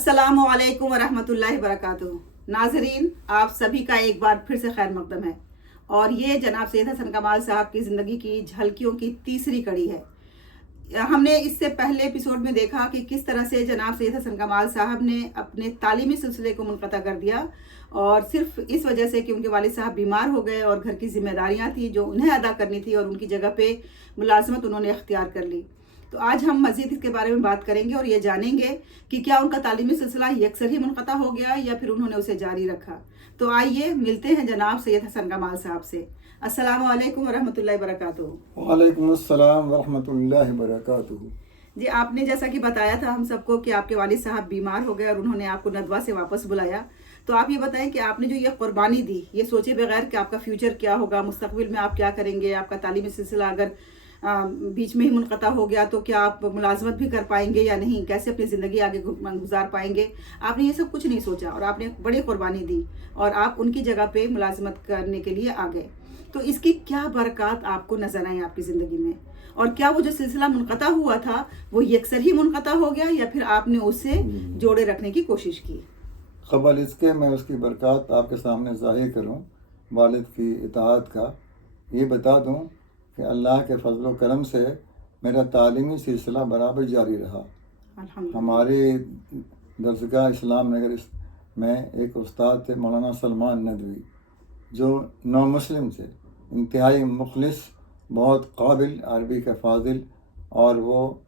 अस्सलाम वालेकुम वरहमतुल्लाहि वबरकातुहू। नाजरीन, आप सभी का एक बार फिर से खैर मकदम है और ये जनाब सैयद हसन कमाल साहब की ज़िंदगी की झलकियों की तीसरी कड़ी है। हमने इससे पहले एपिसोड में देखा कि किस तरह से जनाब सैयद हसन कमाल साहब ने अपने तालीमी सिलसिले को मुनक़ता कर दिया और सिर्फ इस वजह से कि उनके वालिद साहब बीमार हो गए और घर की जिम्मेदारियां थी जो उन्हें अदा करनी थी और उनकी जगह पे मुलाजमत उन्होंने अख्तियार कर ली। तो आज हम मज़ीद इसके बारे में बात करेंगे और ये जानेंगे कि क्या उनका तालीमी सिलसिला यकसर ही मुनक़ता हो गया या फिर उन्होंने उसे जारी रखा। तो आइए मिलते हैं जनाब सैयद हसन कमाल साहब से। अस्सलाम वालेकुम वरहमतुल्लाहि वबरकातुहू। वालेकुम अस्सलाम वरहमतुल्लाहि वबरकातुहू। जी, आपने जैसा कि बताया था हम सबको कि आपके वालिद साहब बीमार हो गए और उन्होंने आपको नदवा से वापस बुलाया। तो आप ये बताएं कि आपने जो ये कुर्बानी दी, ये सोचे बगैर कि आपका फ्यूचर क्या होगा, मुस्तकबिल में आप क्या करेंगे, आपका तालीमी सिलसिला अगर बीच में ही मुनक़ता हो गया तो क्या आप मुलाजमत भी कर पाएंगे या नहीं, कैसे अपनी ज़िंदगी आगे गुजार पाएंगे। आपने ये सब कुछ नहीं सोचा और आपने बड़ी कुर्बानी दी और आप उनकी जगह पे मुलाजमत करने के लिए आ गए। तो इसकी क्या बरक़ात आपको नज़र आई आपकी ज़िंदगी में, और क्या वो जो सिलसिला मुनक़ता हुआ था वो यकसर ही मुनक़ता हो गया या फिर आपने उससे जोड़े रखने की कोशिश की। क़बल इसके मैं उसकी बरक़ात आपके सामने ज़ाहिर करूँ, वालिद की इताअत का ये बता दूँ कि अल्लाह के फज़ल व करम से मेरा तालीमी सिलसिला बराबर जारी रहा। हमारे दरसगाह इस्लाम नगर में एक उस्ताद थे मौलाना सलमान नदवी, जो नौ मुस्लिम थे, इंतहाई मुखलिस, बहुत काबिल, अरबी के फ़ाज़िल, और वो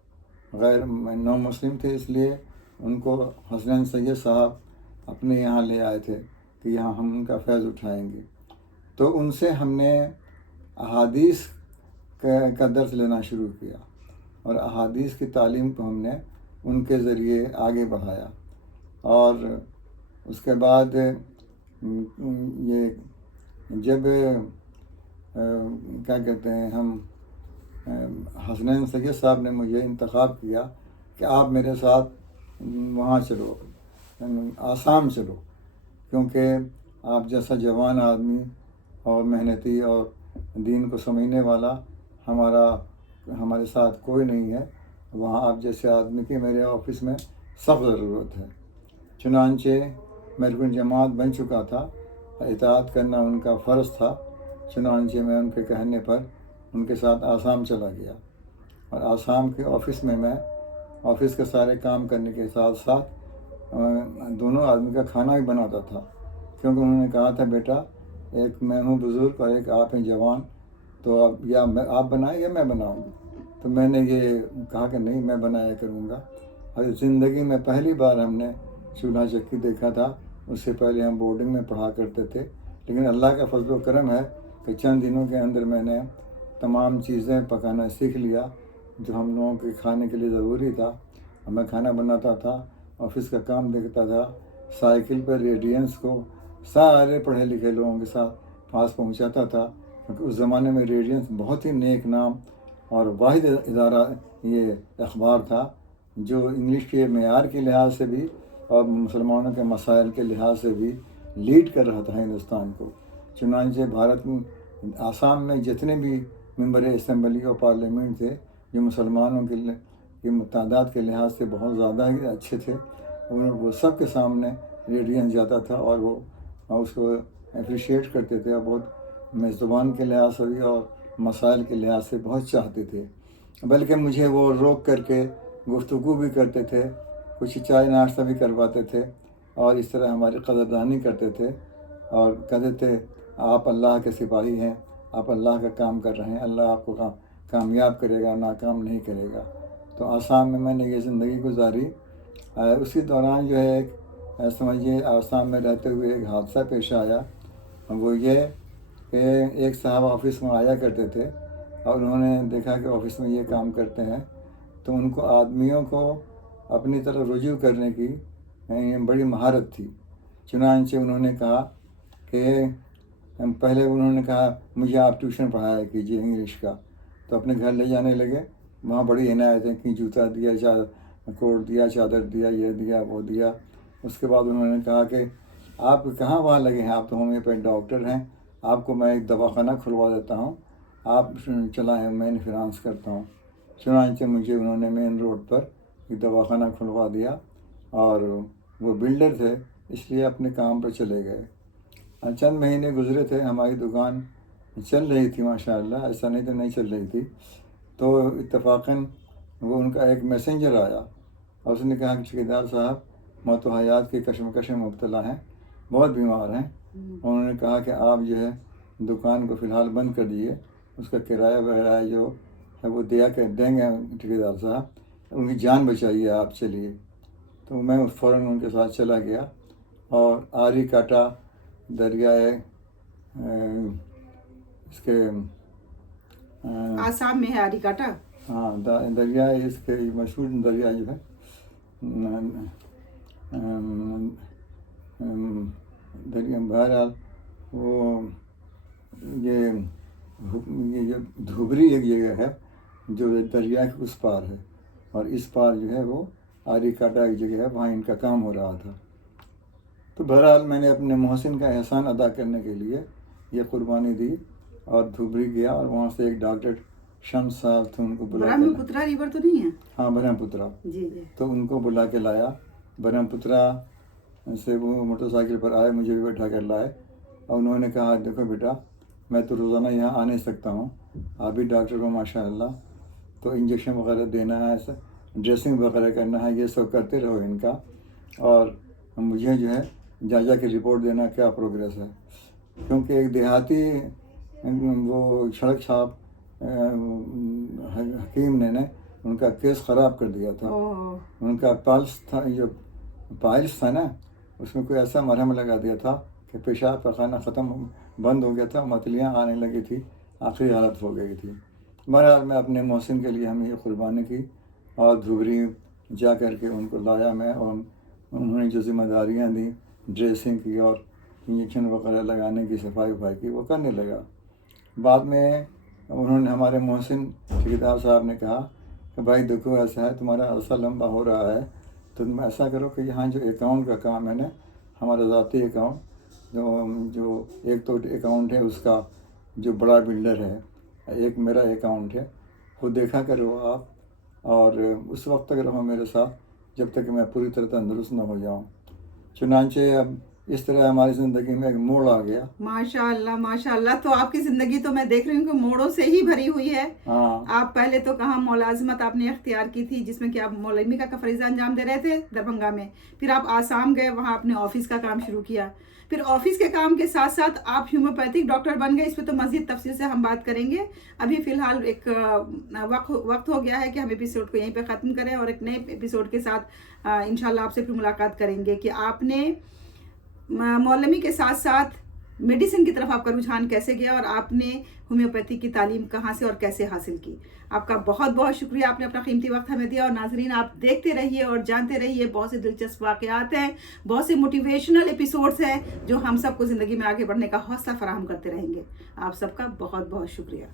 गैर नौ मुस्लिम थे, इसलिए उनको हसनैन सैयद साहब अपने यहाँ ले आए थे कि यहाँ हम उनका फैज़ उठाएंगे। तो उनसे हमने अहादीस का दर्स लेना शुरू किया और अहादीस की तालीम को हमने उनके ज़रिए आगे बढ़ाया। और उसके बाद ये जब क्या कहते हैं, हम हसनैन सैयद साहब ने मुझे इंतख़ाब किया कि आप मेरे साथ वहाँ चलो, आसाम चलो, क्योंकि आप जैसा जवान आदमी और मेहनती और दीन को समझने वाला हमारे साथ कोई नहीं है, वहाँ आप जैसे आदमी की मेरे ऑफिस में सख्त ज़रूरत है। चुनांचे मैं रुकन जमात बन चुका था, इताअत करना उनका फ़र्ज़ था। चुनांचे मैं उनके कहने पर उनके साथ आसाम चला गया और आसाम के ऑफ़िस में मैं ऑफ़िस के सारे काम करने के साथ साथ दोनों आदमी का खाना भी बनाता था, क्योंकि उन्होंने कहा था, बेटा एक मैं हूँ बुज़ुर्ग और एक आप हैं जवान, तो अब या आप बनाएं या मैं बनाऊँ। तो मैंने ये कहा कि नहीं, मैं बनाया करूँगा। और ज़िंदगी में पहली बार हमने चूल्हा चक्की देखा था। उससे पहले हम बोर्डिंग में पढ़ा करते थे, लेकिन अल्लाह का फज़ल व करम है कि चंद दिनों के अंदर मैंने तमाम चीज़ें पकाना सीख लिया जो हम लोगों के खाने के लिए ज़रूरी था। मैं खाना बनाता था, ऑफ़िस का काम देखता था, साइकिल पर रेडियंस को सारे पढ़े लिखे लोगों के साथ पास पहुंचाता था, क्योंकि उस ज़माने में रेडियंस बहुत ही नेक नाम और वाहिद इदारा ये अखबार था जो इंग्लिश के मेयार के लिहाज से भी और मुसलमानों के मसाइल के लिहाज से भी लीड कर रहा था हिंदुस्तान को। चुनांचे भारत में आसाम में जितने भी मेंबर असम्बली और पार्लियामेंट थे जो मुसलमानों की तादाद के लिहाज से बहुत ज़्यादा ही अच्छे थे, वो सब के सामने रेडियंस जाता था और वो उसको अप्रिशिएट करते थे और बहुत मेज़बान के लिहाज से भी और मसाइल के लिहाज से बहुत चाहते थे। बल्कि मुझे वो रोक करके गुफ्तगू भी करते थे, कुछ चाय नाश्ता भी करवाते थे और इस तरह हमारी कदरदानी करते थे और कहते थे, आप अल्लाह के सिपाही हैं, आप अल्लाह का काम कर रहे हैं, अल्लाह आपको कामयाब करेगा, नाकाम नहीं करेगा। तो आसाम में मैंने ये ज़िंदगी गुजारी। उसी दौरान जो है समझिए आसाम में रहते हुए एक हादसा पेश आया। वो ये कि एक साहब ऑफ़िस में आया करते थे और उन्होंने देखा कि ऑफ़िस में ये काम करते हैं, तो उनको आदमियों को अपनी तरफ रुजू करने की बड़ी महारत थी। चुनांचे उन्होंने कहा कि पहले उन्होंने कहा, मुझे आप ट्यूशन पढ़ाया कीजिए इंग्लिश का। तो अपने घर ले जाने लगे, वहाँ बड़ी इनायतें की, जूता दिया, कोट दिया, चादर दिया, ये दिया, वो दिया। उसके बाद उन्होंने कहा कि आप कहाँ वहाँ लगे हैं, आप तो होम्योपैथ डॉक्टर हैं, आपको मैं एक दवाखाना खुलवा देता हूँ, आप चलाएँ, मैं फिनांस करता हूँ। चुनांचे मुझे उन्होंने मेन रोड पर एक दवाखाना खुलवा दिया और وہ بلڈر تھے، اس لیے اپنے کام پہ چلے گئے. چند مہینے گزرے تھے، ہماری دکان چل رہی تھی ماشاء اللہ، ایسا نہیں تو نہیں چل رہی تھی. تو اتفاقاً وہ ان کا ایک میسنجر آیا اور اس نے کہا کہ ٹھیکیدار صاحب موت و حیات کی کشمکش میں مبتلا ہیں، بہت بیمار ہیں. انہوں نے کہا کہ آپ جو ہے دکان کو فی الحال بند کر دیجیے، اس کا کرایہ وغیرہ جو ہے وہ دیں گے ٹھیکیدار صاحب، ان کی جان بچائیے آپ، چلیے. تو میں فوراً ان کے ساتھ چلا گیا اور آری کاٹا دریائے اس کے آسام میں ہے آری کاٹا. ہاں دریائے اس کے مشہور دریا جو ہے دریا، بہرحال وہ یہ جو دھوبری ایک جگہ ہے جو دریا کے اس پار ہے، اور اس پار جو ہے وہ آری کاٹا ایک جگہ ہے، وہاں ان کا کام ہو رہا تھا. تو بہرحال میں نے اپنے محسن کا احسان ادا کرنے کے لیے یہ قربانی دی اور دھوبری گیا، اور وہاں سے ایک ڈاکٹر شمس صاحب تھے، ان کو بلا کے برہم پترا ریور تو نہیں ہے؟ ہاں برہم پترا. جی جی. تو ان کو بلا کے لایا. برہم پترا سے وہ موٹر سائیکل پر آئے، مجھے بھی بیٹھا کر لائے، اور انہوں نے کہا دیکھو بیٹا میں تو روزانہ یہاں آ نہیں سکتا ہوں، آپ بھی ڈاکٹر کو ماشاء اللہ، تو انجیکشن وغیرہ دینا ہے، ڈریسنگ وغیرہ کرنا ہے، یہ سب کرتے رہو ان کا، اور مجھے جو ہے جا کے رپورٹ دینا کیا پروگریس ہے. کیونکہ ایک دیہاتی وہ سڑک چھاپ حکیم نے ان کا کیس خراب کر دیا تھا. ان کا پالس تھا، جو پائلس تھا نا، اس میں کوئی ایسا مرہم لگا دیا تھا کہ پیشاب پخانہ ختم بند ہو گیا تھا، متلیاں آنے لگی تھی، آخری حالت ہو گئی تھی. بہرحال میں اپنے محسن کے لیے ہمیں یہ قربانی کی اور دھوبری جا کر کے ان کو لایا میں، اور انہوں نے جو ذمہ داریاں دیں ڈریسنگ کی اور انجیکشن وغیرہ لگانے کی، صفائی وفائی کی، وہ کرنے لگا. بعد میں انہوں نے ہمارے محسن ٹھیکیدار صاحب نے کہا کہ بھائی دیکھو ایسا ہے، تمہارا عرصہ لمبا ہو رہا ہے، تو تم ایسا کرو کہ یہاں جو اکاؤنٹ کا کام ہے نا، ہمارا ذاتی اکاؤنٹ جو ایک تو اکاؤنٹ ہے اس کا جو بڑا بلڈر ہے، ایک میرا اکاؤنٹ ہے، وہ دیکھا کرو آپ، اور اس وقت تک رہو میرے ساتھ جب تک کہ میں پوری طرح تندرست نہ ہو جاؤں. چنانچہ اب اس طرح ہماری زندگی میں ایک موڑ آ گیا. ماشاء اللہ ماشاء اللہ. تو آپ کی زندگی تو میں دیکھ رہی ہوں کہ موڑوں سے ہی بھری ہوئی ہے. آپ پہلے تو کہاں ملازمت آپ نے اختیار کی تھی، جس میں کہ آپ مولمی کا فریضہ انجام دے رہے تھے دربھنگہ میں، پھر آپ آسام گئے، وہاں اپنے آفس کا کام شروع کیا، پھر آفس کے کام کے ساتھ ساتھ آپ ہیومیوپیتھک ڈاکٹر بن گئے. اس پہ تو مزید تفصیل سے ہم بات کریں گے. ابھی فی الحال ایک وقت ہو گیا ہے کہ ہم ایپیسوڈ کو یہیں پہ ختم کریں، اور ایک نئے ایپیسوڈ کے ساتھ انشاءاللہ آپ سے پھر ملاقات کریں گے کہ آپ نے مولمی کے ساتھ ساتھ میڈیسن کی طرف آپ کا رجحان کیسے گیا، اور آپ نے ہومیوپیتھی کی تعلیم کہاں سے اور کیسے حاصل کی. آپ کا بہت بہت شکریہ، آپ نے اپنا قیمتی وقت ہمیں دیا. اور ناظرین آپ دیکھتے رہیے اور جانتے رہیے، بہت سے دلچسپ واقعات ہیں، بہت سے موٹیویشنل ایپیسوڈز ہیں جو ہم سب کو زندگی میں آگے بڑھنے کا حوصلہ فراہم کرتے رہیں گے. آپ سب کا بہت بہت شکریہ.